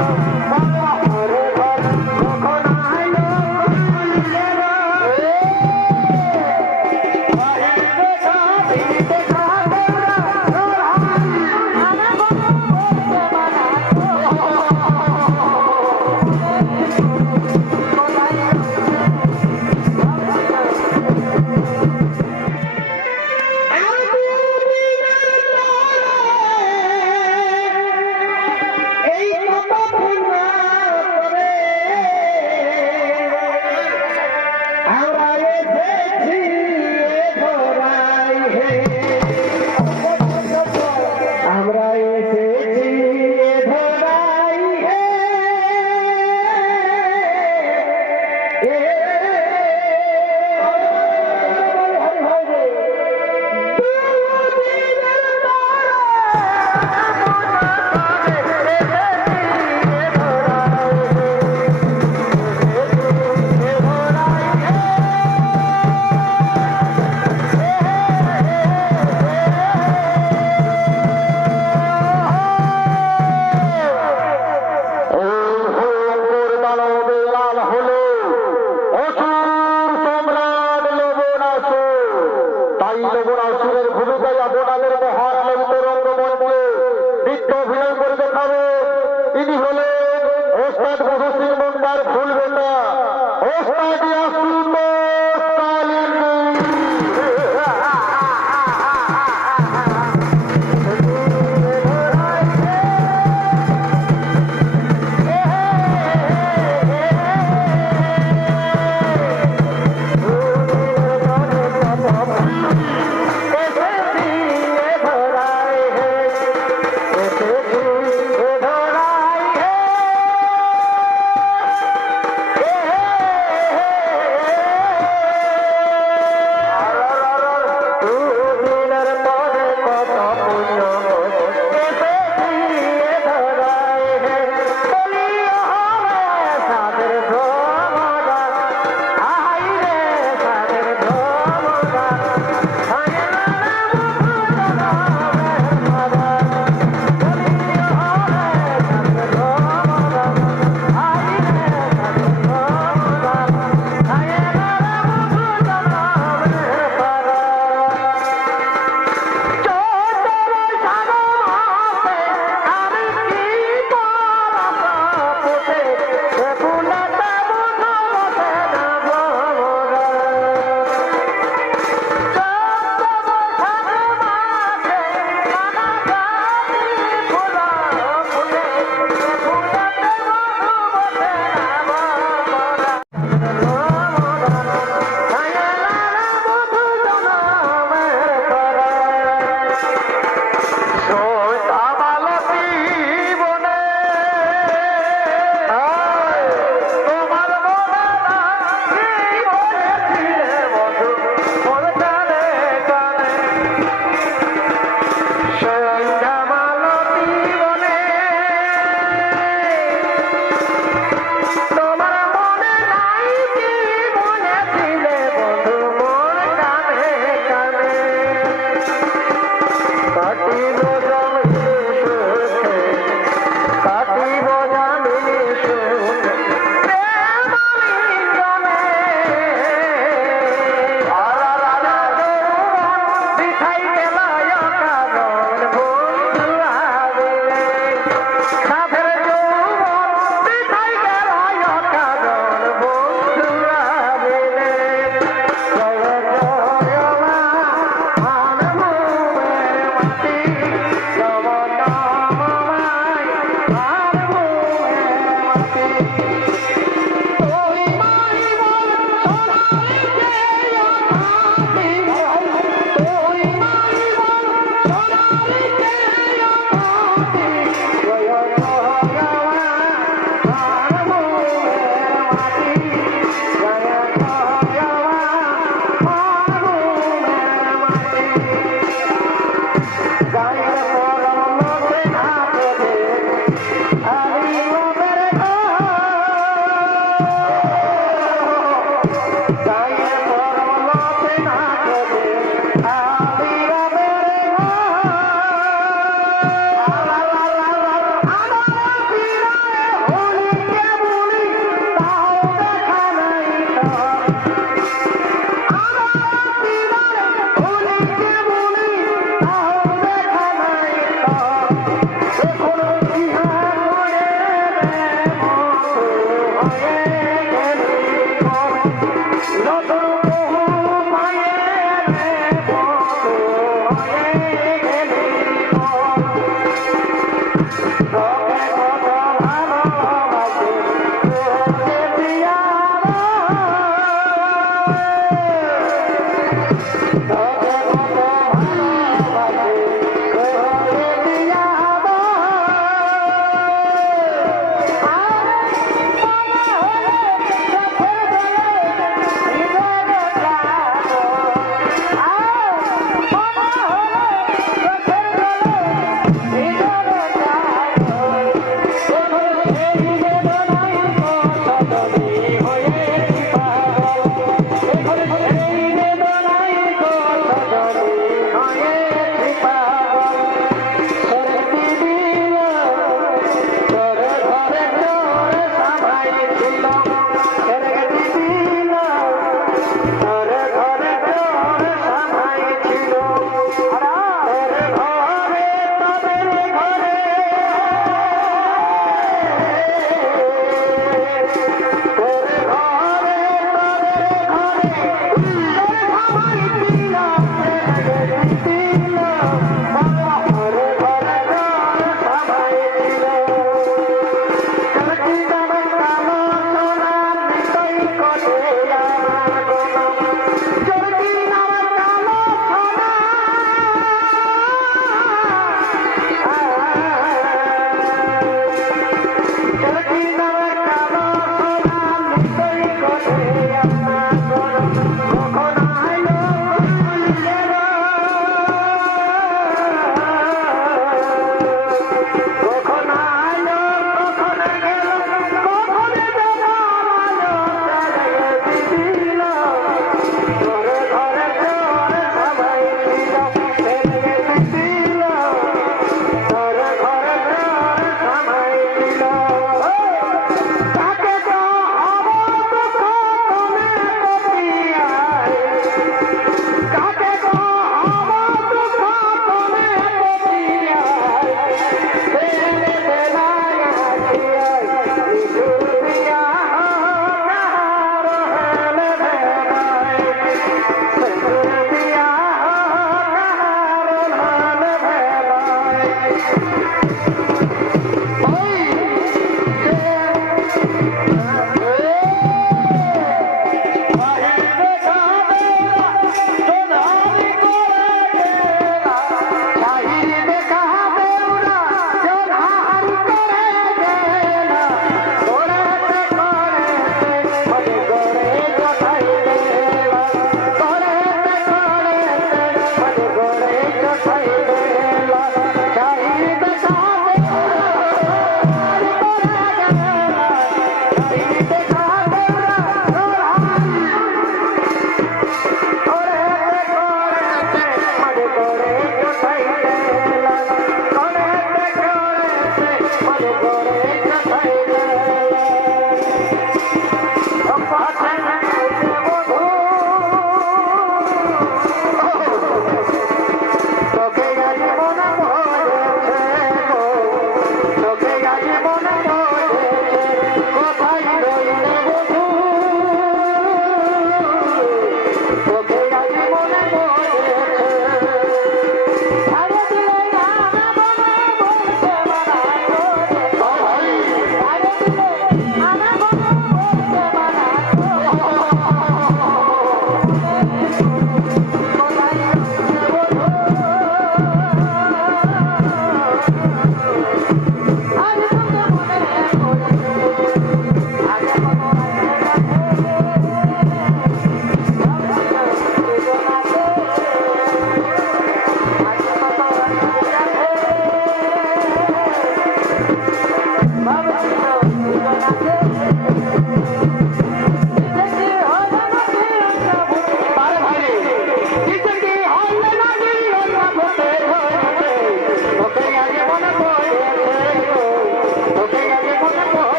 Wow.